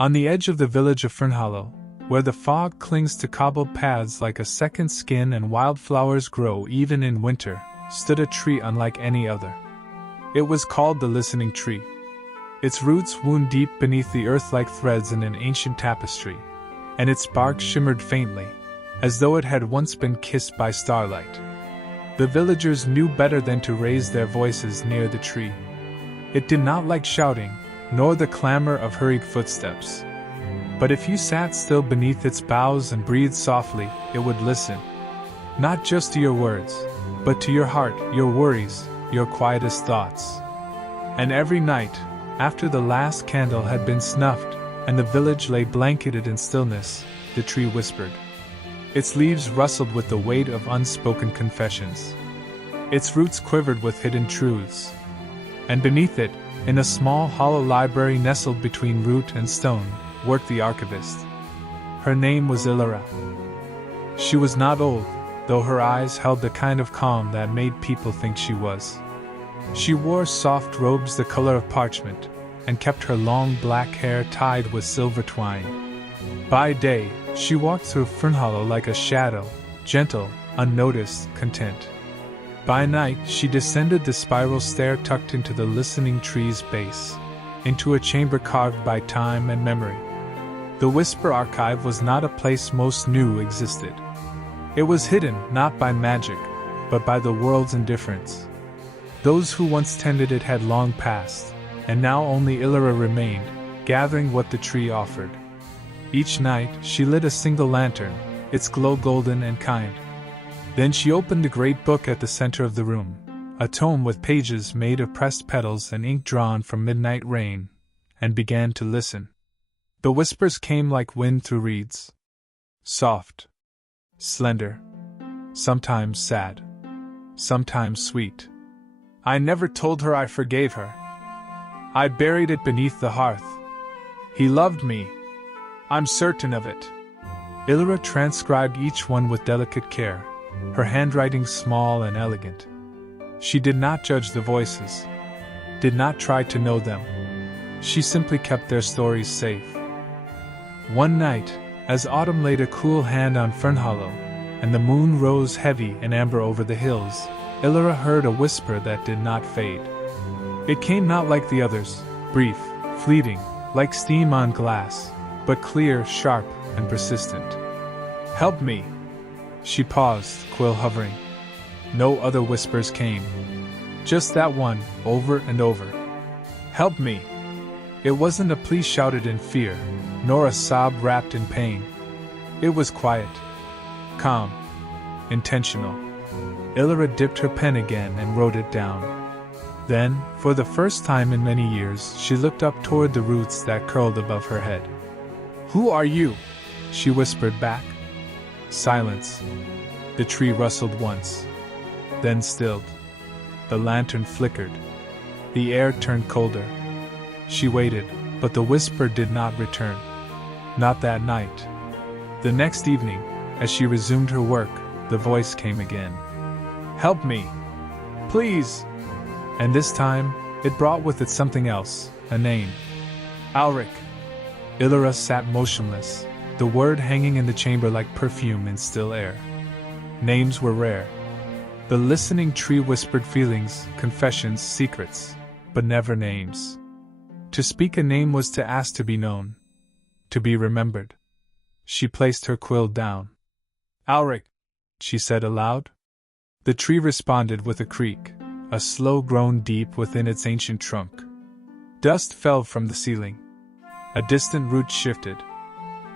On the edge of the village of Fernhollow, where the fog clings to cobbled paths like a second skin and wildflowers grow even in winter, stood a tree unlike any other. It was called the Listening Tree. Its roots wound deep beneath the earth like threads in an ancient tapestry, and its bark shimmered faintly, as though it had once been kissed by starlight. The villagers knew better than to raise their voices near the tree. It did not like shouting, nor the clamor of hurried footsteps. But if you sat still beneath its boughs and breathed softly, it would listen. Not just to your words, but to your heart, your worries, your quietest thoughts. And every night, after the last candle had been snuffed, and the village lay blanketed in stillness, the tree whispered. Its leaves rustled with the weight of unspoken confessions. Its roots quivered with hidden truths. And beneath it, in a small hollow library nestled between root and stone, worked the archivist. Her name was Ilyra. She was not old, though her eyes held the kind of calm that made people think she was. She wore soft robes the color of parchment, and kept her long black hair tied with silver twine. By day, she walked through Fernhollow like a shadow, gentle, unnoticed, content. By night, she descended the spiral stair tucked into the listening tree's base, into a chamber carved by time and memory. The Whisper Archive was not a place most knew existed. It was hidden not by magic, but by the world's indifference. Those who once tended it had long passed, and now only Ilyra remained, gathering what the tree offered. Each night, she lit a single lantern, its glow golden and kind. Then she opened a great book at the center of the room, a tome with pages made of pressed petals and ink drawn from midnight rain, and began to listen. The whispers came like wind through reeds. Soft, slender, sometimes sad, sometimes sweet. I never told her I forgave her. I buried it beneath the hearth. He loved me. I'm certain of it. Ilyra transcribed each one with delicate care, her handwriting small and elegant. She did not judge the voices, did not try to know them. She simply kept their stories safe. One night, as autumn laid a cool hand on Fernhollow, and the moon rose heavy and amber over the hills, Ilyra heard a whisper that did not fade. It came not like the others, brief, fleeting, like steam on glass, but clear, sharp, and persistent. Help me! She paused, quill hovering. No other whispers came. Just that one, over and over. Help me! It wasn't a plea shouted in fear, nor a sob wrapped in pain. It was quiet, calm, intentional. Ilyra dipped her pen again and wrote it down. Then, for the first time in many years, she looked up toward the roots that curled above her head. Who are you? She whispered back. Silence. The tree rustled once, then stilled. The lantern flickered. The air turned colder. She waited, but the whisper did not return. Not that night. The next evening, as she resumed her work, the voice came again. Help me! Please! And this time, it brought with it something else, a name. Alric. Ilyra sat motionless, the word hanging in the chamber like perfume in still air. Names were rare. The listening tree whispered feelings, confessions, secrets, but never names. To speak a name was to ask to be known, to be remembered. She placed her quill down. Alric, she said aloud. The tree responded with a creak, a slow groan deep within its ancient trunk. Dust fell from the ceiling. A distant root shifted.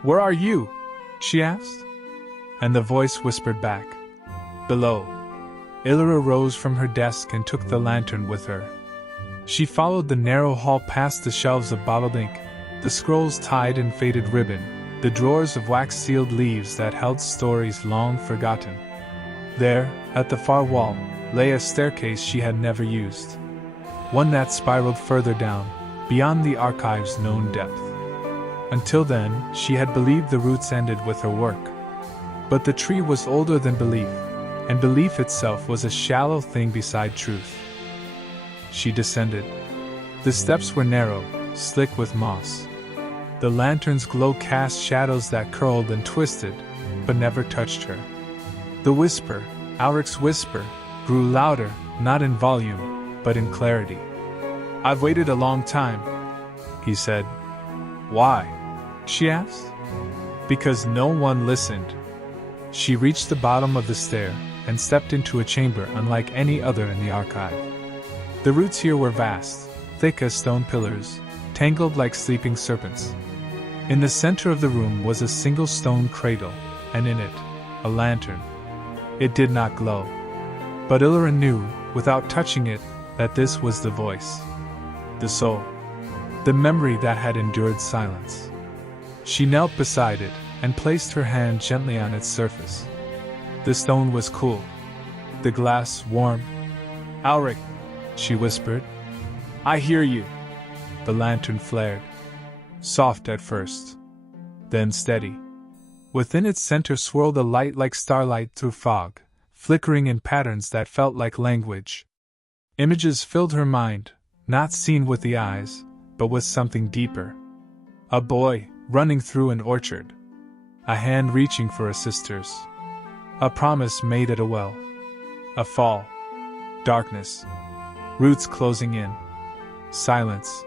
Where are you? She asked. And the voice whispered back. Below. Ilyra rose from her desk and took the lantern with her. She followed the narrow hall past the shelves of bottled ink, the scrolls tied in faded ribbon, the drawers of wax-sealed leaves that held stories long forgotten. There, at the far wall, lay a staircase she had never used. One that spiraled further down, beyond the archive's known depth. Until then, she had believed the roots ended with her work. But the tree was older than belief, and belief itself was a shallow thing beside truth. She descended. The steps were narrow, slick with moss. The lantern's glow cast shadows that curled and twisted, but never touched her. The whisper, Ulrich's whisper, grew louder, not in volume, but in clarity. "I've waited a long time," he said. "Why?" she asked. "Because no one listened." She reached the bottom of the stair and stepped into a chamber unlike any other in the archive. The roots here were vast, thick as stone pillars, tangled like sleeping serpents. In the center of the room was a single stone cradle, and in it, a lantern. It did not glow. But Ilyra knew, without touching it, that this was the voice. The soul. The memory that had endured silence. She knelt beside it and placed her hand gently on its surface. The stone was cool. The glass warm. "Ulrich," she whispered. "I hear you." The lantern flared. Soft at first. Then steady. Within its center swirled a light like starlight through fog, flickering in patterns that felt like language. Images filled her mind, not seen with the eyes, but with something deeper. A boy, running through an orchard. A hand reaching for a sister's. A promise made at a well. A fall. Darkness. Roots closing in. Silence.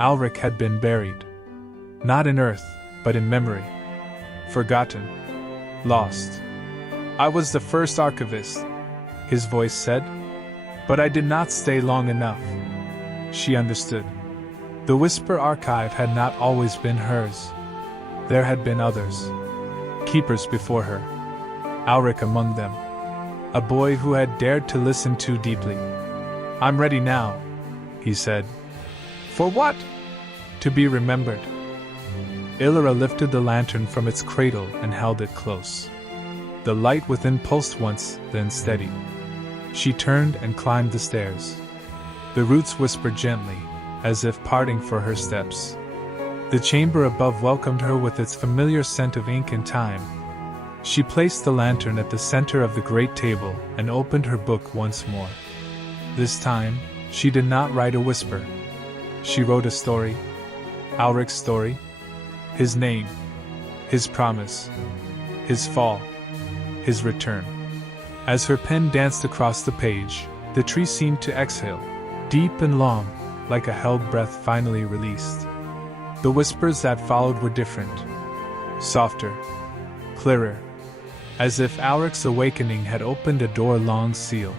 Ulrich had been buried. Not in earth, but in memory. Forgotten. Lost. "I was the first archivist," his voice said. "But I did not stay long enough." She understood. The Whisper Archive had not always been hers. There had been others. Keepers before her. Ulrich among them. A boy who had dared to listen too deeply. "I'm ready now," he said. "For what?" "To be remembered." Ilyra lifted the lantern from its cradle and held it close. The light within pulsed once, then steadied. She turned and climbed the stairs. The roots whispered gently, as if parting for her steps. The chamber above welcomed her with its familiar scent of ink and time. She placed the lantern at the center of the great table and opened her book once more. This time, she did not write a whisper. She wrote a story. Ulrich's story. His name. His promise. His fall. His return. As her pen danced across the page, the tree seemed to exhale, deep and long, like a held breath finally released. The whispers that followed were different. Softer. Clearer. As if Ulrich's awakening had opened a door long sealed.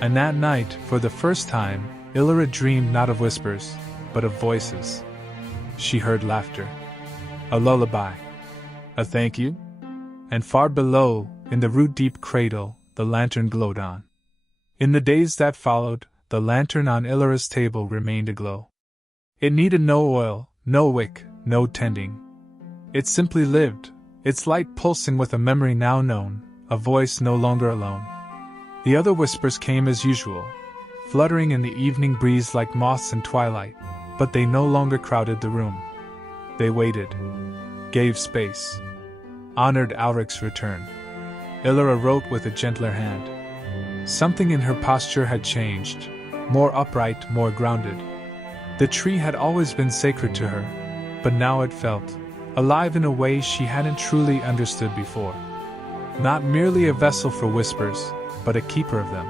And that night, for the first time, Ilyra dreamed not of whispers, but of voices. She heard laughter. A lullaby. A thank you. And far below, in the root-deep cradle, the lantern glowed on. In the days that followed, the lantern on Ilyra's table remained aglow. It needed no oil, no wick, no tending. It simply lived, its light pulsing with a memory now known, a voice no longer alone. The other whispers came as usual, fluttering in the evening breeze like moths in twilight, but they no longer crowded the room. They waited, gave space, honored Ulrich's return. Ilyra wrote with a gentler hand. Something in her posture had changed, more upright, more grounded. The tree had always been sacred to her, but now it felt alive in a way she hadn't truly understood before. Not merely a vessel for whispers, but a keeper of them.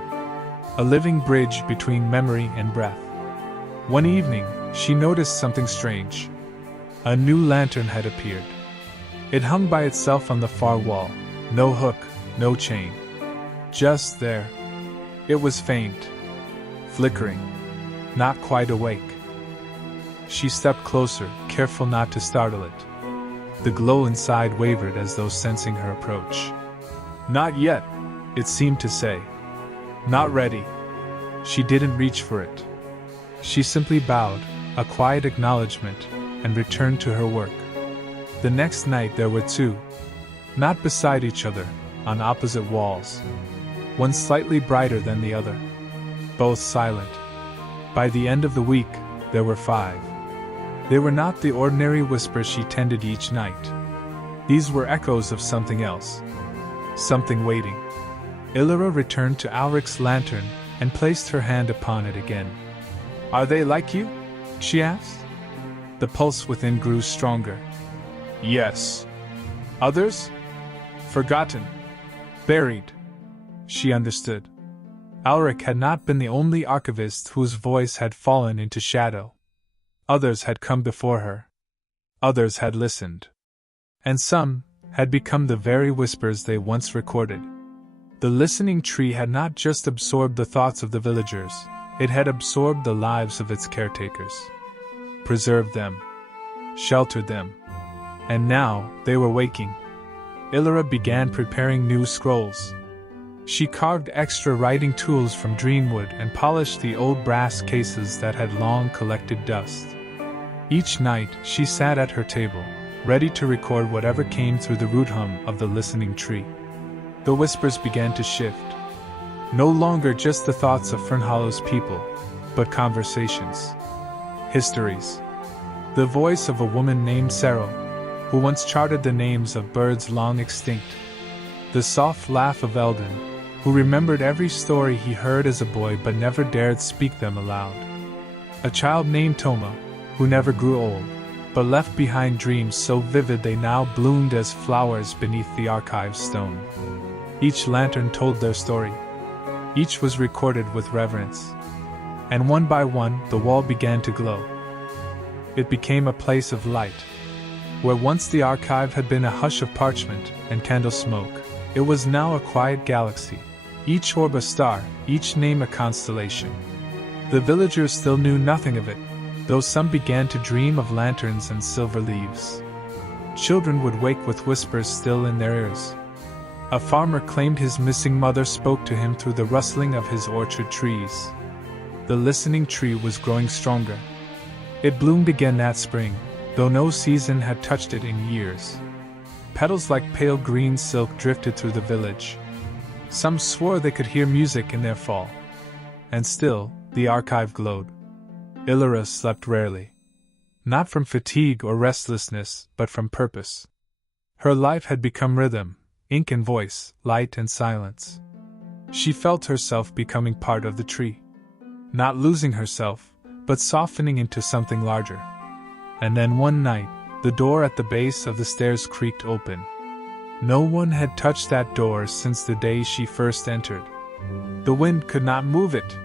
A living bridge between memory and breath. One evening, she noticed something strange. A new lantern had appeared. It hung by itself on the far wall, no hook, no chain. Just there. It was faint, flickering, not quite awake. She stepped closer, careful not to startle it. The glow inside wavered as though sensing her approach. "Not yet," it seemed to say. "Not ready." She didn't reach for it. She simply bowed, a quiet acknowledgement, and returned to her work. The next night there were two. Not beside each other, on opposite walls. One slightly brighter than the other. Both silent. By the end of the week, there were 5. They were not the ordinary whispers she tended each night. These were echoes of something else. Something waiting. Ilyra returned to Ulrich's lantern and placed her hand upon it again. "Are they like you?" she asked. The pulse within grew stronger. Yes. Others? Forgotten. Buried. She understood. Alric had not been the only archivist whose voice had fallen into shadow. Others had come before her. Others had listened. And some had become the very whispers they once recorded. The listening tree had not just absorbed the thoughts of the villagers, it had absorbed the lives of its caretakers. Preserved them. Sheltered them. And now, they were waking. Ilyra began preparing new scrolls. She carved extra writing tools from Dreamwood and polished the old brass cases that had long collected dust. Each night, she sat at her table, ready to record whatever came through the root hum of the listening tree. The whispers began to shift. No longer just the thoughts of Fernhollow's people, but conversations. Histories. The voice of a woman named Sarah, who once charted the names of birds long extinct. The soft laugh of Eldon, who remembered every story he heard as a boy but never dared speak them aloud. A child named Toma, who never grew old, but left behind dreams so vivid they now bloomed as flowers beneath the archive stone. Each lantern told their story. Each was recorded with reverence. And one by one, the wall began to glow. It became a place of light. Where once the archive had been a hush of parchment and candle smoke, it was now a quiet galaxy, each orb a star, each name a constellation. The villagers still knew nothing of it, though some began to dream of lanterns and silver leaves. Children would wake with whispers still in their ears. A farmer claimed his missing mother spoke to him through the rustling of his orchard trees. The listening tree was growing stronger. It bloomed again that spring, though no season had touched it in years. Petals like pale green silk drifted through the village. Some swore they could hear music in their fall. And still, the archive glowed. Ilyra slept rarely. Not from fatigue or restlessness, but from purpose. Her life had become rhythm, ink and voice, light and silence. She felt herself becoming part of the tree. Not losing herself, but softening into something larger. And then one night, the door at the base of the stairs creaked open. No one had touched that door since the day she first entered. The wind could not move it.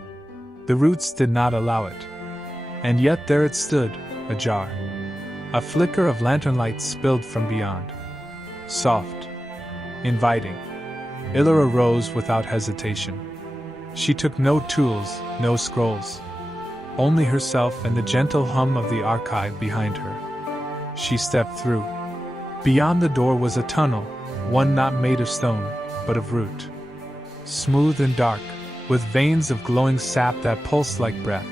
The roots did not allow it. And yet there it stood, ajar. A flicker of lantern light spilled from beyond. Soft. Inviting. Ilyra rose without hesitation. She took no tools, no scrolls. Only herself and the gentle hum of the archive behind her. She stepped through. Beyond the door was a tunnel, one not made of stone, but of root. Smooth and dark, with veins of glowing sap that pulsed like breath.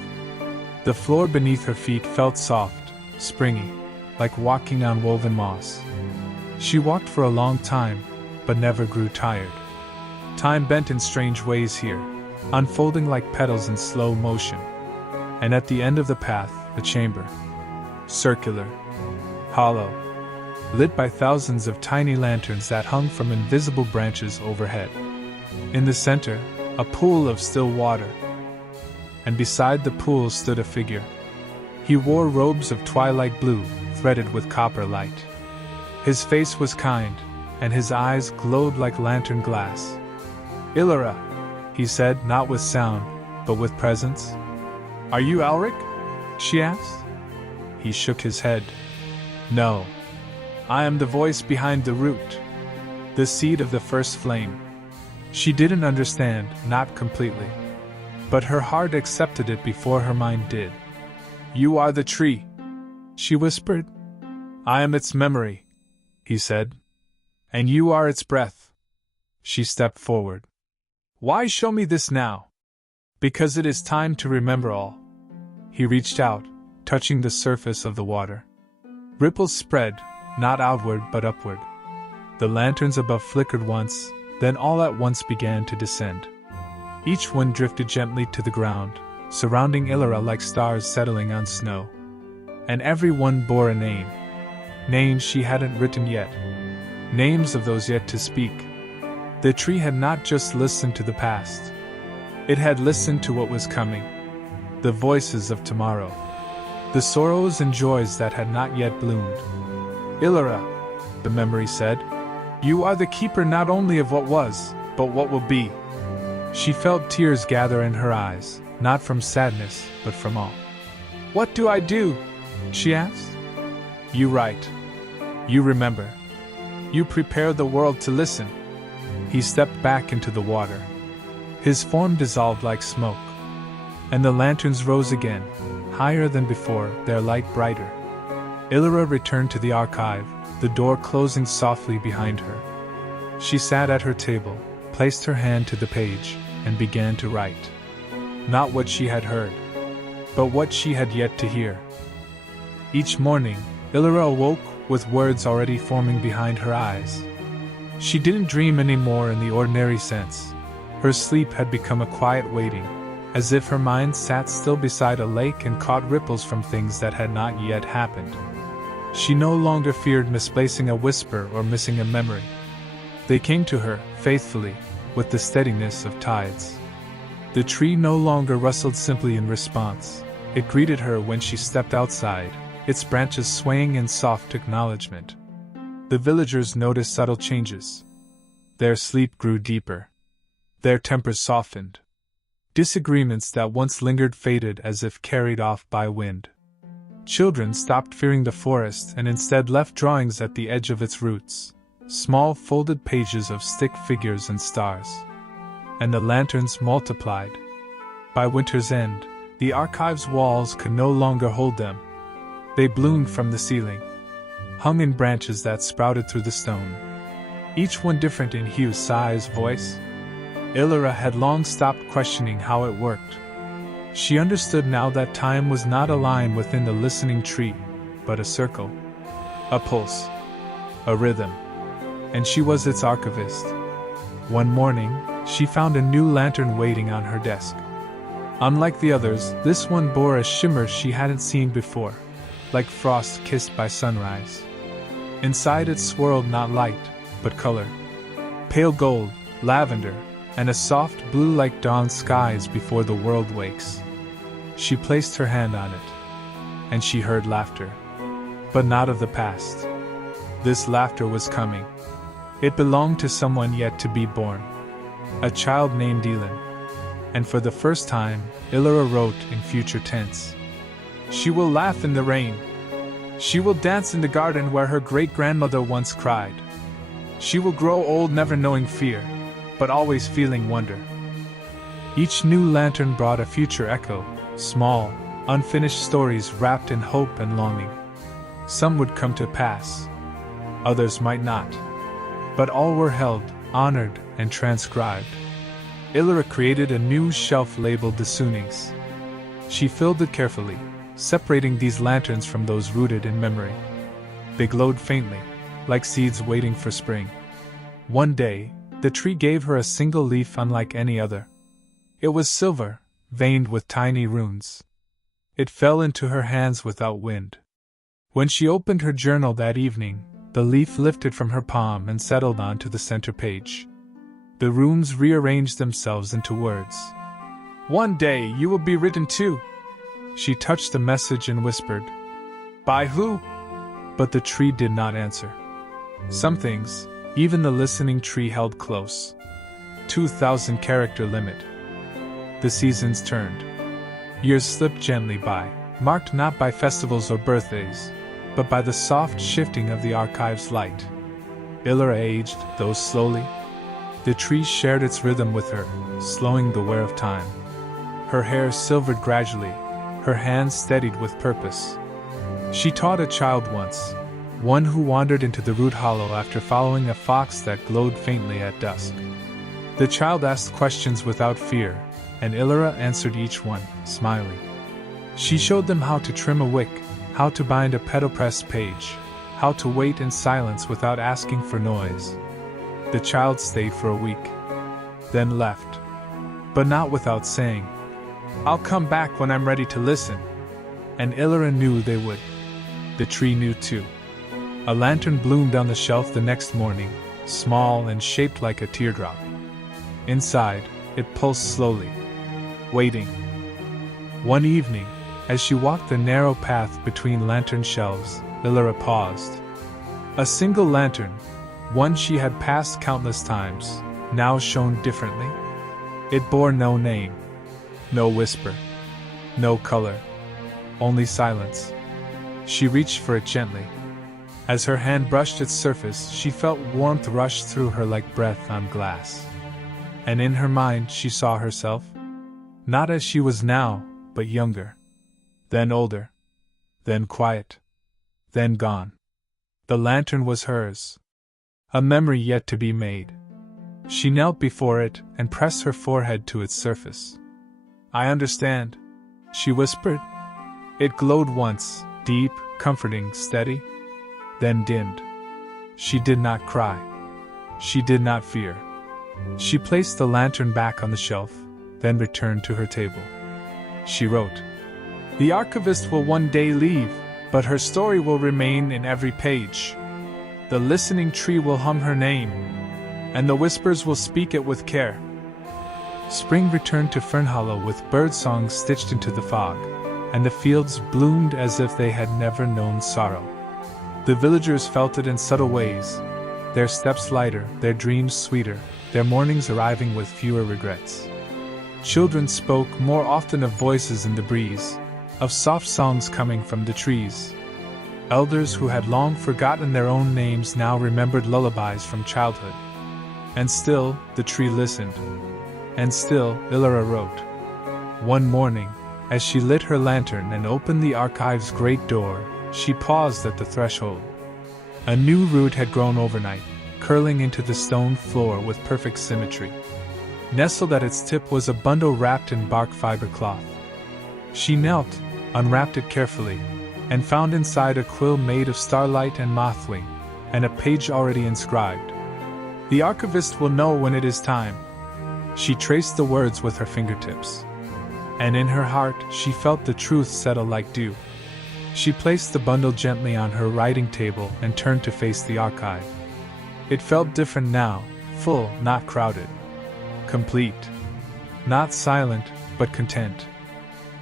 The floor beneath her feet felt soft, springy, like walking on woven moss. She walked for a long time, but never grew tired. Time bent in strange ways here, unfolding like petals in slow motion. And at the end of the path, a chamber. Circular. Hollow. Lit by thousands of tiny lanterns that hung from invisible branches overhead. In the center, a pool of still water. And beside the pool stood a figure. He wore robes of twilight blue, threaded with copper light. His face was kind, and his eyes glowed like lantern glass. Ilyra, he said, not with sound, but with presence. Are you Alric? She asked. He shook his head. No. I am the voice behind the root. The seed of the first flame. She didn't understand, not completely. But her heart accepted it before her mind did. You are the tree, she whispered. I am its memory, he said. And you are its breath. She stepped forward. Why show me this now? Because it is time to remember all. He reached out, touching the surface of the water. Ripples spread, not outward but upward. The lanterns above flickered once, then all at once began to descend. Each one drifted gently to the ground, surrounding Ilyra like stars settling on snow. And every one bore a name. Names she hadn't written yet. Names of those yet to speak. The tree had not just listened to the past. It had listened to what was coming. The voices of tomorrow. the sorrows and joys that had not yet bloomed. Ilyra, the memory said, you are the keeper not only of what was, but what will be. She felt tears gather in her eyes, not from sadness, but from awe. What do I do? She asked. You write. You remember. You prepare the world to listen. He stepped back into the water. His form dissolved like smoke. And the lanterns rose again, higher than before, their light brighter. Ilyra returned to the archive, the door closing softly behind her. She sat at her table, placed her hand to the page, and began to write. Not what she had heard, but what she had yet to hear. Each morning, Ilyra awoke with words already forming behind her eyes. She didn't dream anymore in the ordinary sense. Her sleep had become a quiet waiting, as if her mind sat still beside a lake and caught ripples from things that had not yet happened. She no longer feared misplacing a whisper or missing a memory. They came to her, faithfully, with the steadiness of tides. The tree no longer rustled simply in response. It greeted her when she stepped outside, its branches swaying in soft acknowledgement. The villagers noticed subtle changes. Their sleep grew deeper. Their tempers softened. Disagreements that once lingered faded as if carried off by wind. Children stopped fearing the forest and instead left drawings at the edge of its roots, small folded pages of stick figures and stars. And the lanterns multiplied. By winter's end, the archive's walls could no longer hold them. They bloomed from the ceiling, hung in branches that sprouted through the stone, each one different in hue, size, voice. Ilyra had long stopped questioning how it worked. She understood now that time was not a line within the listening tree, but a circle, a pulse, a rhythm, and she was its archivist. One morning, she found a new lantern waiting on her desk. Unlike the others, this one bore a shimmer she hadn't seen before, like frost kissed by sunrise. Inside it swirled not light, but color. Pale gold, lavender, and a soft blue like dawn skies before the world wakes. She placed her hand on it, and she heard laughter. But not of the past. This laughter was coming. It belonged to someone yet to be born. A child named Dylan. And for the first time, Ilyra wrote in future tense. She will laugh in the rain. She will dance in the garden where her great-grandmother once cried. She will grow old never knowing fear, but always feeling wonder. Each new lantern brought a future echo, small, unfinished stories wrapped in hope and longing. Some would come to pass. Others might not. But all were held, honored, and transcribed. Ilyra created a new shelf labeled The Soonings. She filled it carefully, separating these lanterns from those rooted in memory. They glowed faintly, like seeds waiting for spring. One day, the tree gave her a single leaf unlike any other. It was silver, veined with tiny runes. It fell into her hands without wind. When she opened her journal that evening, the leaf lifted from her palm and settled onto the center page. The runes rearranged themselves into words. One day you will be written too. She touched the message and whispered, By who? But the tree did not answer. Some things, even the listening tree held close. 2,000 character limit. The seasons turned. Years slipped gently by, marked not by festivals or birthdays, but by the soft shifting of the archive's light. Ilyra aged, though slowly. The tree shared its rhythm with her, slowing the wear of time. Her hair silvered gradually, her hands steadied with purpose. She taught a child once, one who wandered into the root hollow after following a fox that glowed faintly at dusk. The child asked questions without fear, and Ilyra answered each one, smiling. She showed them how to trim a wick, how to bind a petal-pressed page, how to wait in silence without asking for noise. The child stayed for a week, then left, but not without saying, I'll come back when I'm ready to listen. And Ilyra knew they would. The tree knew too. A lantern bloomed on the shelf the next morning, small and shaped like a teardrop. Inside, it pulsed slowly, waiting. One evening, As she walked the narrow path between lantern shelves, Ilyra paused. A single lantern, one she had passed countless times, now shone differently. It bore no name, no whisper, no color, only silence. She reached for it gently. As her hand brushed its surface, she felt warmth rush through her like breath on glass. And in her mind she saw herself, not as she was now, but younger. Then older. Then quiet. Then gone. The lantern was hers. A memory yet to be made. She knelt before it and pressed her forehead to its surface. "I understand," she whispered. It glowed once, deep, comforting, steady, then dimmed. She did not cry. She did not fear. She placed the lantern back on the shelf, then returned to her table. She wrote, "The archivist will one day leave, but her story will remain in every page. The listening tree will hum her name, and the whispers will speak it with care." Spring returned to Fernhollow with bird songs stitched into the fog, and the fields bloomed as if they had never known sorrow. The villagers felt it in subtle ways, their steps lighter, their dreams sweeter, their mornings arriving with fewer regrets. Children spoke more often of voices in the breeze, of soft songs coming from the trees. Elders who had long forgotten their own names now remembered lullabies from childhood. And still, the tree listened. And still, Ilyra wrote. One morning, as she lit her lantern and opened the archive's great door, she paused at the threshold. A new root had grown overnight, curling into the stone floor with perfect symmetry. Nestled at its tip was a bundle wrapped in bark fiber cloth. She knelt, unwrapped it carefully, and found inside a quill made of starlight and mothwing, and a page already inscribed. "The archivist will know when it is time." She traced the words with her fingertips. And in her heart she felt the truth settle like dew. She placed the bundle gently on her writing table and turned to face the archive. It felt different now, full, not crowded. Complete. Not silent, but content.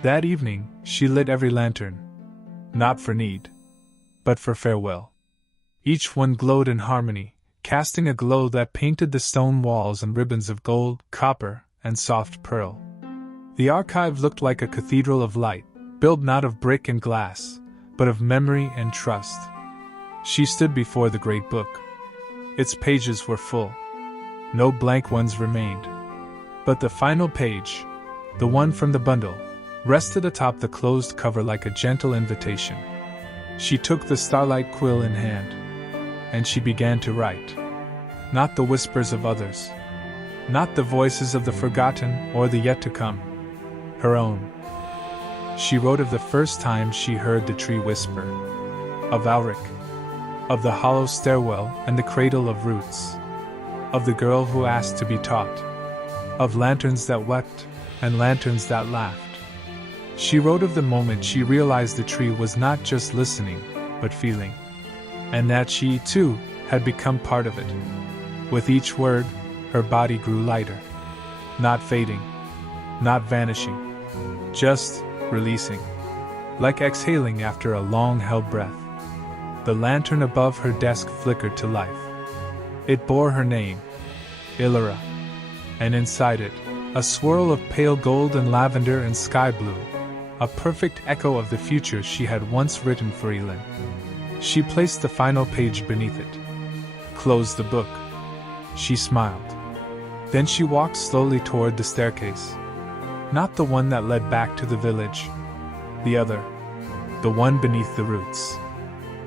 That evening, she lit every lantern. Not for need, but for farewell. Each one glowed in harmony, casting a glow that painted the stone walls in ribbons of gold, copper, and soft pearl. The archive looked like a cathedral of light, built not of brick and glass, but of memory and trust. She stood before the great book. Its pages were full. No blank ones remained. But the final page, the one from the bundle, rested atop the closed cover like a gentle invitation. She took the starlight quill in hand, and she began to write. Not the whispers of others, not the voices of the forgotten or the yet to come. Her own. She wrote of the first time she heard the tree whisper, of Alric, of the hollow stairwell and the cradle of roots, of the girl who asked to be taught, of lanterns that wept and lanterns that laughed. She wrote of the moment she realized the tree was not just listening, but feeling, and that she, too, had become part of it. With each word, her body grew lighter, not fading, not vanishing, just releasing, like exhaling after a long-held breath. The lantern above her desk flickered to life. It bore her name, Ilyra, and inside it, a swirl of pale gold and lavender and sky blue, a perfect echo of the future she had once written for Elin. She placed the final page beneath it, closed the book. She smiled. Then she walked slowly toward the staircase. Not the one that led back to the village. The other. The one beneath the roots.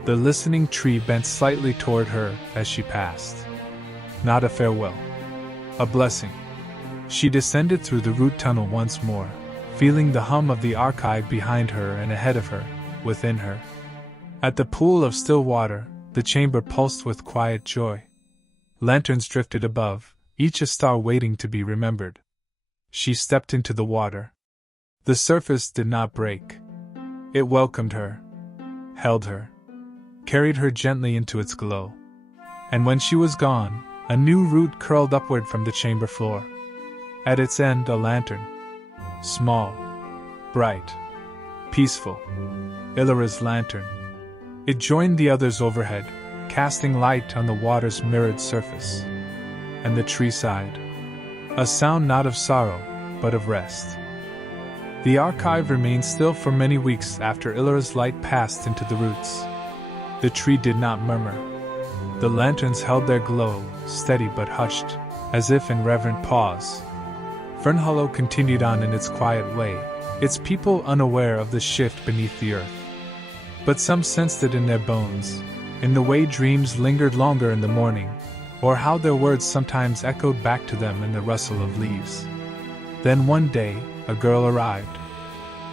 The listening tree bent slightly toward her as she passed. Not a farewell. A blessing. She descended through the root tunnel once more, feeling the hum of the archive behind her and ahead of her, within her. At the pool of still water, the chamber pulsed with quiet joy. Lanterns drifted above, each a star waiting to be remembered. She stepped into the water. The surface did not break. It welcomed her, held her, carried her gently into its glow. And when she was gone, a new root curled upward from the chamber floor. At its end, a lantern. Small, bright, peaceful. Ilyra's lantern. It joined the others overhead, casting light on the water's mirrored surface. And the tree sighed. A sound not of sorrow, but of rest. The archive remained still for many weeks after Ilyra's light passed into the roots. The tree did not murmur. The lanterns held their glow, steady but hushed, as if in reverent pause. Fernhollow continued on in its quiet way, its people unaware of the shift beneath the earth. But some sensed it in their bones, in the way dreams lingered longer in the morning, or how their words sometimes echoed back to them in the rustle of leaves. Then one day, a girl arrived.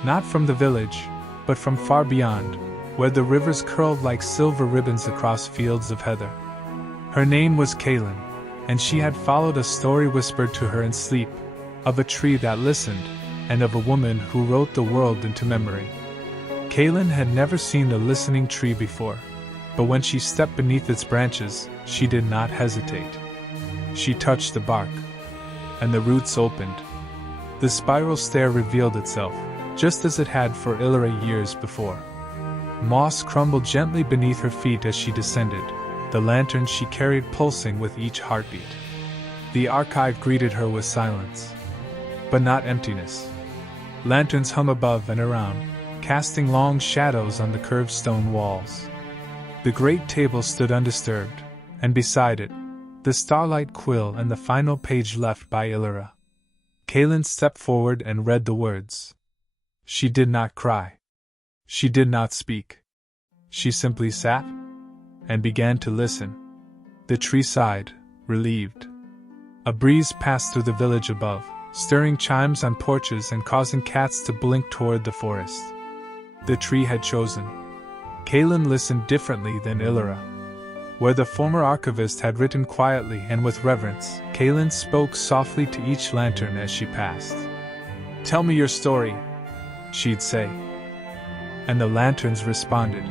Not from the village, but from far beyond, where the rivers curled like silver ribbons across fields of heather. Her name was Kaylin, and she had followed a story whispered to her in sleep, of a tree that listened, and of a woman who wrote the world into memory. Kaylin had never seen a listening tree before, but when she stepped beneath its branches, she did not hesitate. She touched the bark, and the roots opened. The spiral stair revealed itself, just as it had for Ilyra years before. Moss crumbled gently beneath her feet as she descended, the lantern she carried pulsing with each heartbeat. The archive greeted her with silence, but not emptiness. Lanterns hung above and around, casting long shadows on the curved stone walls. The great table stood undisturbed, and beside it, the starlight quill and the final page left by Ilyra. Kaylin stepped forward and read the words. She did not cry. She did not speak. She simply sat and began to listen. The tree sighed, relieved. A breeze passed through the village above, stirring chimes on porches and causing cats to blink toward the forest. The tree had chosen. Kaylin listened differently than Ilyra. Where the former archivist had written quietly and with reverence, Kaylin spoke softly to each lantern as she passed. "Tell me your story," she'd say. And the lanterns responded.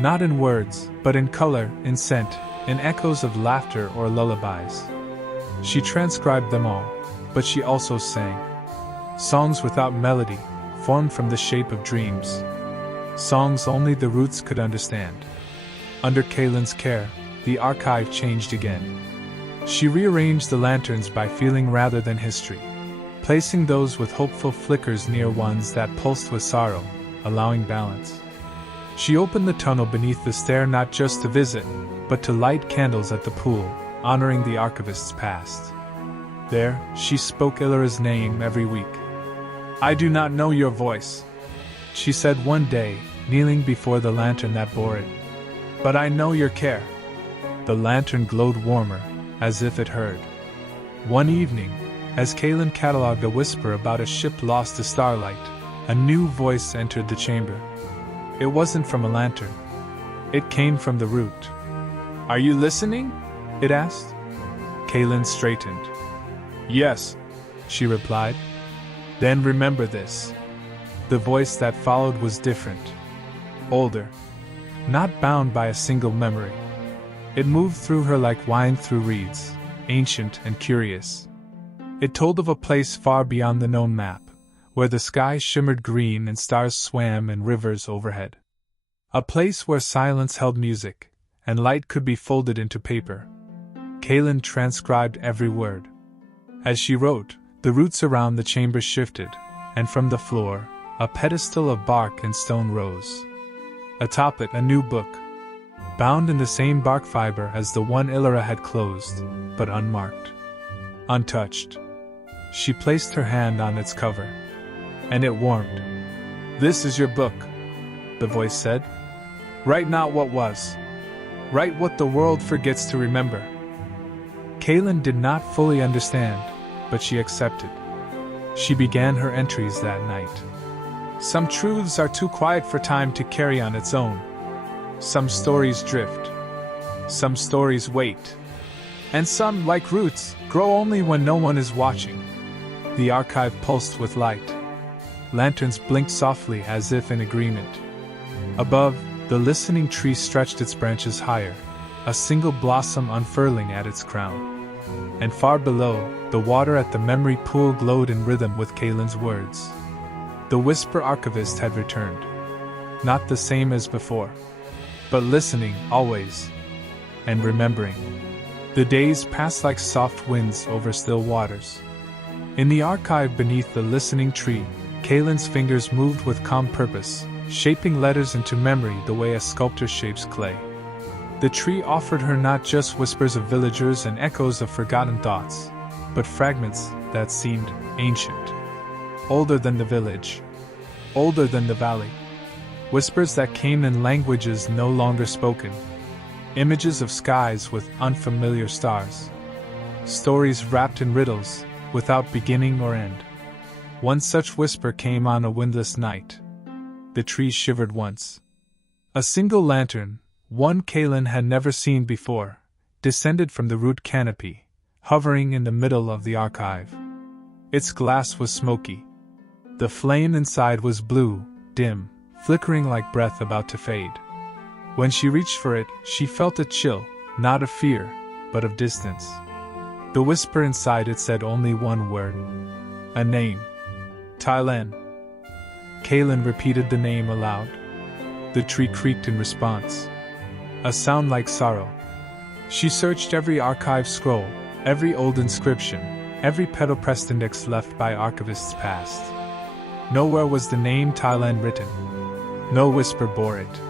Not in words, but in color, in scent, in echoes of laughter or lullabies. She transcribed them all, but she also sang. Songs without melody, formed from the shape of dreams. Songs only the roots could understand. Under Kaylin's care, the archive changed again. She rearranged the lanterns by feeling rather than history, placing those with hopeful flickers near ones that pulsed with sorrow, allowing balance. She opened the tunnel beneath the stair not just to visit, but to light candles at the pool, honoring the archivist's past. There, she spoke Ilyra's name every week. "I do not know your voice," she said one day, kneeling before the lantern that bore it. "But I know your care." The lantern glowed warmer, as if it heard. One evening, as Kaylin catalogued a whisper about a ship lost to starlight, a new voice entered the chamber. It wasn't from a lantern. It came from the root. "Are you listening?" it asked. Kaylin straightened. "Yes," she replied. "Then remember this." The voice that followed was different. Older. Not bound by a single memory. It moved through her like wine through reeds, ancient and curious. It told of a place far beyond the known map, where the sky shimmered green and stars swam in rivers overhead. A place where silence held music, and light could be folded into paper. Kaylin transcribed every word. As she wrote, the roots around the chamber shifted, and from the floor, a pedestal of bark and stone rose. Atop it, a new book, bound in the same bark fiber as the one Ilyra had closed, but unmarked. Untouched. She placed her hand on its cover, and it warmed. "This is your book," the voice said. "Write not what was. Write what the world forgets to remember." Kaylin did not fully understand, but she accepted. She began her entries that night. Some truths are too quiet for time to carry on its own. Some stories drift. Some stories wait. And some, like roots, grow only when no one is watching. The archive pulsed with light. Lanterns blinked softly as if in agreement. Above, the listening tree stretched its branches higher, a single blossom unfurling at its crown. And far below, the water at the memory pool glowed in rhythm with Kaylin's words. The Whisper Archivist had returned. Not the same as before, but listening, always, and remembering. The days passed like soft winds over still waters. In the archive beneath the listening tree, Kaylin's fingers moved with calm purpose, shaping letters into memory the way a sculptor shapes clay. The tree offered her not just whispers of villagers and echoes of forgotten thoughts, but fragments that seemed ancient. Older than the village. Older than the valley. Whispers that came in languages no longer spoken. Images of skies with unfamiliar stars. Stories wrapped in riddles, without beginning or end. One such whisper came on a windless night. The tree shivered once. A single lantern, one Kaylin had never seen before, descended from the root canopy, hovering in the middle of the archive. Its glass was smoky. The flame inside was blue, dim, flickering like breath about to fade. When she reached for it, she felt a chill, not of fear, but of distance. The whisper inside it said only one word. A name. Thailand. Kaylin repeated the name aloud. The tree creaked in response. A sound like sorrow. She searched every archive scroll, every old inscription, every petal-pressed index left by archivists past. Nowhere was the name Thailand written. No whisper bore it.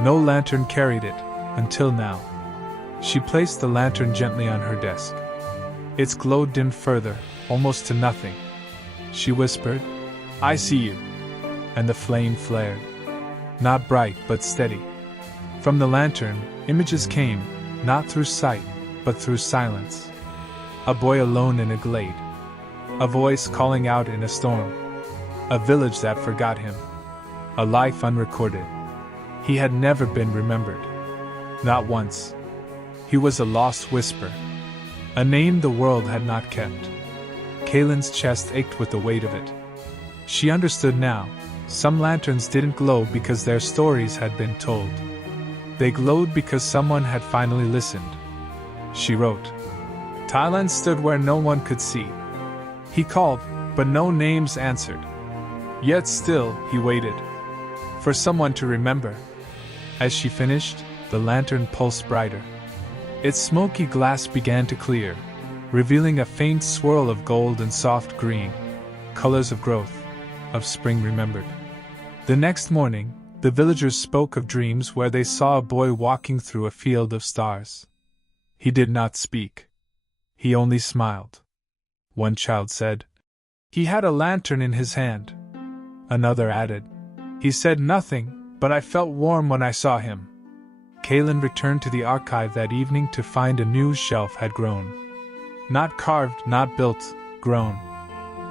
No lantern carried it, until now. She placed the lantern gently on her desk. Its glow dimmed further, almost to nothing. She whispered, "I see you." And the flame flared. Not bright, but steady. From the lantern, images came, not through sight, but through silence. A boy alone in a glade. A voice calling out in a storm. A village that forgot him. A life unrecorded. He had never been remembered. Not once. He was a lost whisper. A name the world had not kept. Kaylin's chest ached with the weight of it. She understood now. Some lanterns didn't glow because their stories had been told. They glowed because someone had finally listened. She wrote. Thailand stood where no one could see. He called, but no names answered. Yet still, he waited. For someone to remember. As she finished, the lantern pulsed brighter. Its smoky glass began to clear, revealing a faint swirl of gold and soft green, colors of growth, of spring remembered. The next morning, the villagers spoke of dreams where they saw a boy walking through a field of stars. He did not speak. He only smiled. One child said, "He had a lantern in his hand." Another added, "He said nothing, but I felt warm when I saw him." Kaylin returned to the archive that evening to find a new shelf had grown. Not carved, not built, grown.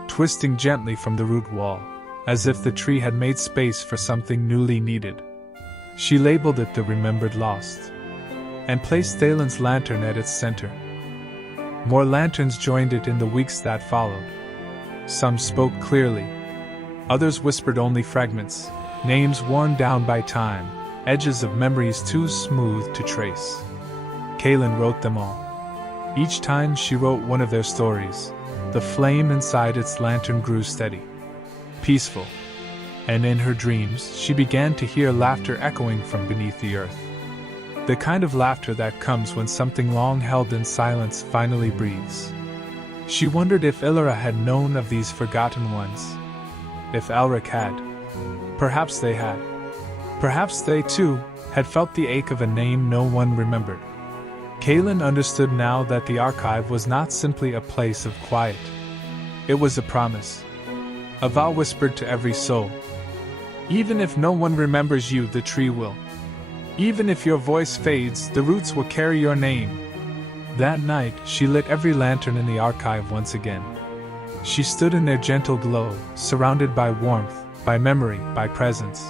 Twisting gently from the root wall, as if the tree had made space for something newly needed. She labeled it the Remembered Lost, and placed Thaylen's lantern at its center. More lanterns joined it in the weeks that followed. Some spoke clearly. Others whispered only fragments, names worn down by time, edges of memories too smooth to trace. Kaylin wrote them all. Each time she wrote one of their stories, the flame inside its lantern grew steady, peaceful, and in her dreams she began to hear laughter echoing from beneath the earth. The kind of laughter that comes when something long held in silence finally breathes. She wondered if Ilyra had known of these forgotten ones. If Alric had. Perhaps they had. Perhaps they, too, had felt the ache of a name no one remembered. Kaylin understood now that the archive was not simply a place of quiet. It was a promise. A vow whispered to every soul. Even if no one remembers you, the tree will. Even if your voice fades, the roots will carry your name. That night, she lit every lantern in the archive once again. She stood in their gentle glow, surrounded by warmth, by memory, by presence.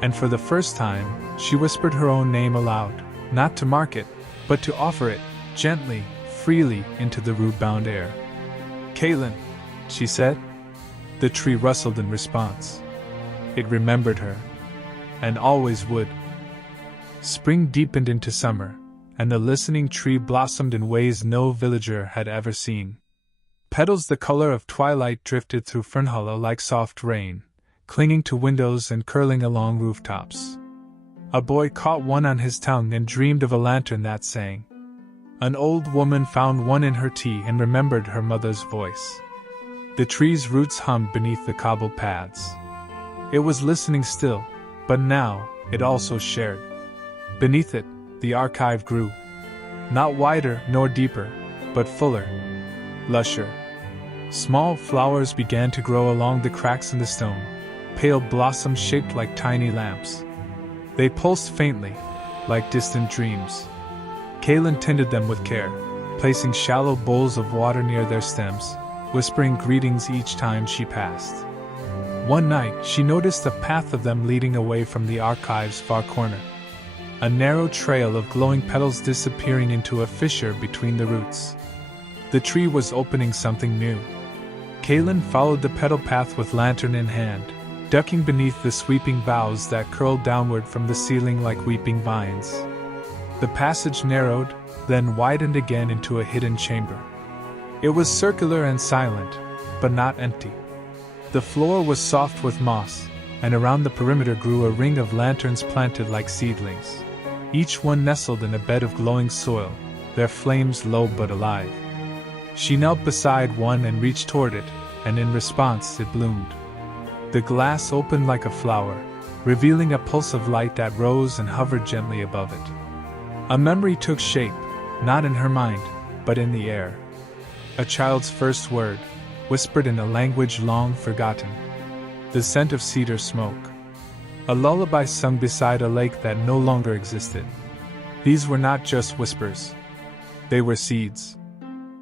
And for the first time, she whispered her own name aloud, not to mark it, but to offer it, gently, freely, into the root-bound air. "Kaylin," she said. The tree rustled in response. It remembered her. And always would. Spring deepened into summer, and the listening tree blossomed in ways no villager had ever seen. Petals the color of twilight drifted through Fernhollow like soft rain, clinging to windows and curling along rooftops. A boy caught one on his tongue and dreamed of a lantern that sang. An old woman found one in her tea and remembered her mother's voice. The tree's roots hummed beneath the cobbled paths. It was listening still, but now it also shared. Beneath it, the archive grew. Not wider nor deeper, but fuller, lusher. Small flowers began to grow along the cracks in the stone, pale blossoms shaped like tiny lamps. They pulsed faintly, like distant dreams. Kaylin tended them with care, placing shallow bowls of water near their stems, whispering greetings each time she passed. One night, she noticed a path of them leading away from the archive's far corner. A narrow trail of glowing petals disappearing into a fissure between the roots. The tree was opening something new. Kaylin followed the petal path with lantern in hand, ducking beneath the sweeping boughs that curled downward from the ceiling like weeping vines. The passage narrowed, then widened again into a hidden chamber. It was circular and silent, but not empty. The floor was soft with moss, and around the perimeter grew a ring of lanterns planted like seedlings. Each one nestled in a bed of glowing soil, their flames low but alive. She knelt beside one and reached toward it, and in response it bloomed. The glass opened like a flower, revealing a pulse of light that rose and hovered gently above it. A memory took shape, not in her mind, but in the air. A child's first word, whispered in a language long forgotten. The scent of cedar smoke. A lullaby sung beside a lake that no longer existed. These were not just whispers. They were seeds.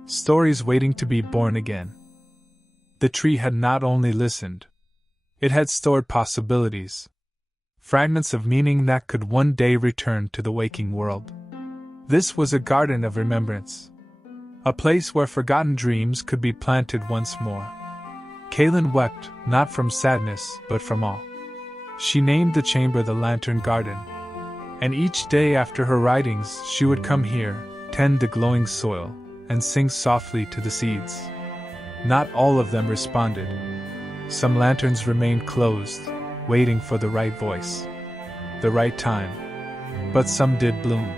Stories waiting to be born again. The tree had not only listened. It had stored possibilities. Fragments of meaning that could one day return to the waking world. This was a garden of remembrance. A place where forgotten dreams could be planted once more. Kaylin wept, not from sadness, but from awe. She named the chamber the Lantern Garden. And each day after her writings, she would come here, tend the glowing soil, and sing softly to the seeds. Not all of them responded. Some lanterns remained closed, waiting for the right voice, the right time. But some did bloom.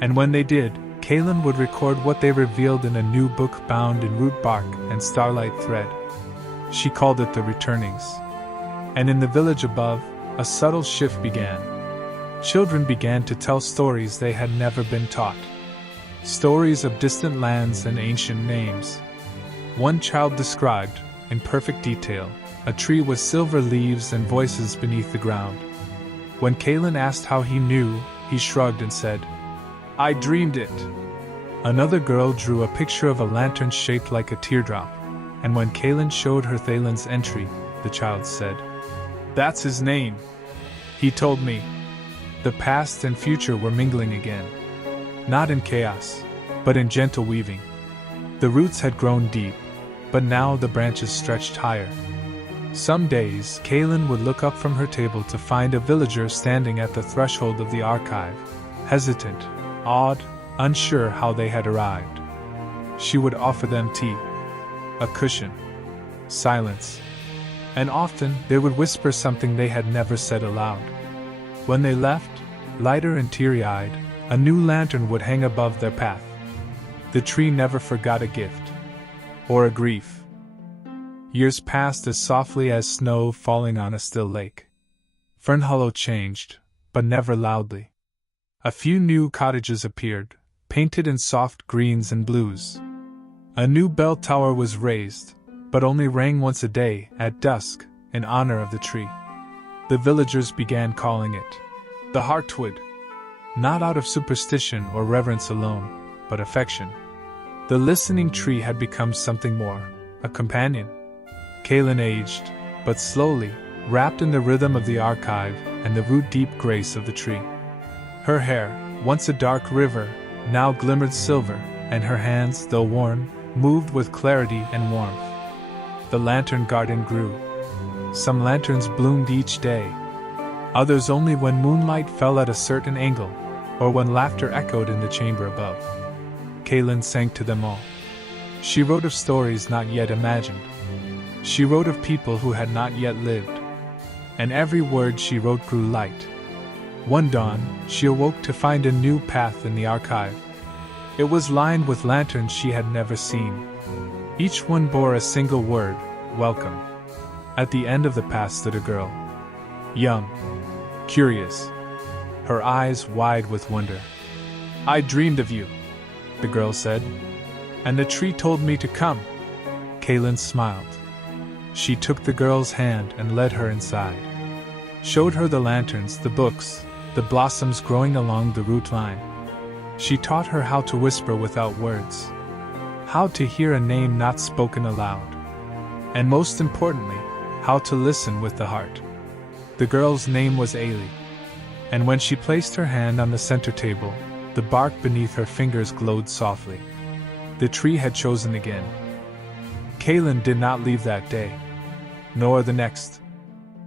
And when they did, Kaylin would record what they revealed in a new book bound in root bark and starlight thread. She called it the Returnings. And in the village above, a subtle shift began. Children began to tell stories they had never been taught. Stories of distant lands and ancient names. One child described, in perfect detail, a tree with silver leaves and voices beneath the ground. When Kaylin asked how he knew, he shrugged and said, "I dreamed it." Another girl drew a picture of a lantern shaped like a teardrop, and when Kaylin showed her Thalen's entry, the child said, "That's his name. He told me." The past and future were mingling again. Not in chaos, but in gentle weaving. The roots had grown deep, but now the branches stretched higher. Some days, Kaylin would look up from her table to find a villager standing at the threshold of the archive, hesitant, awed, unsure how they had arrived. She would offer them tea, a cushion, silence, and often they would whisper something they had never said aloud. When they left, lighter and teary-eyed, a new lantern would hang above their path. The tree never forgot a gift, or a grief. Years passed as softly as snow falling on a still lake. Fernhollow changed, but never loudly. A few new cottages appeared, painted in soft greens and blues. A new bell tower was raised, but only rang once a day, at dusk, in honor of the tree. The villagers began calling it the Heartwood, not out of superstition or reverence alone, but affection. The listening tree had become something more, a companion. Kaylin aged, but slowly, wrapped in the rhythm of the archive and the root-deep grace of the tree. Her hair, once a dark river, now glimmered silver, and her hands, though worn, moved with clarity and warmth. The lantern garden grew. Some lanterns bloomed each day, others only when moonlight fell at a certain angle, or when laughter echoed in the chamber above. Kaylin sang to them all. She wrote of stories not yet imagined. She wrote of people who had not yet lived. and every word she wrote grew light. One dawn, she awoke to find a new path in the archive. It was lined with lanterns she had never seen. Each one bore a single word, welcome. At the end of the path stood a girl. Young. Curious. Her eyes wide with wonder. I dreamed of you, the girl said. And the tree told me to come. Kaylin smiled. She took the girl's hand and led her inside. Showed her the lanterns, the books, the blossoms growing along the root line. She taught her how to whisper without words. How to hear a name not spoken aloud. And most importantly, how to listen with the heart. The girl's name was Ailey. And when she placed her hand on the center table, the bark beneath her fingers glowed softly. The tree had chosen again. Kaylin did not leave that day, nor the next.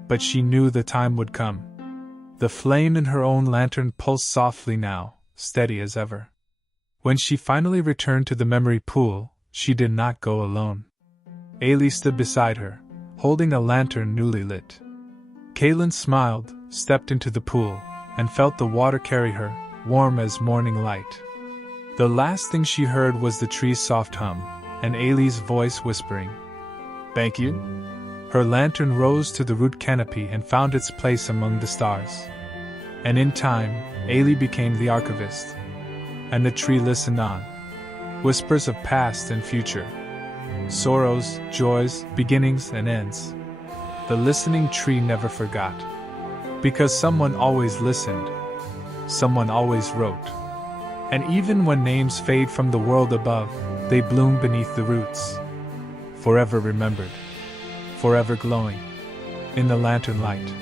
But she knew the time would come. The flame in her own lantern pulsed softly now, steady as ever. When she finally returned to the memory pool, she did not go alone. Ailey stood beside her, holding a lantern newly lit. Kaylin smiled, stepped into the pool, and felt the water carry her, warm as morning light. The last thing she heard was the tree's soft hum, and Ailey's voice whispering, "Thank you?" Her lantern rose to the root canopy and found its place among the stars. And in time, Ailey became the archivist. And the tree listened on. Whispers of past and future. Sorrows, joys, beginnings and ends. The listening tree never forgot. Because someone always listened. Someone always wrote. And even when names fade from the world above, they bloom beneath the roots. Forever remembered. Forever glowing. In the lantern light.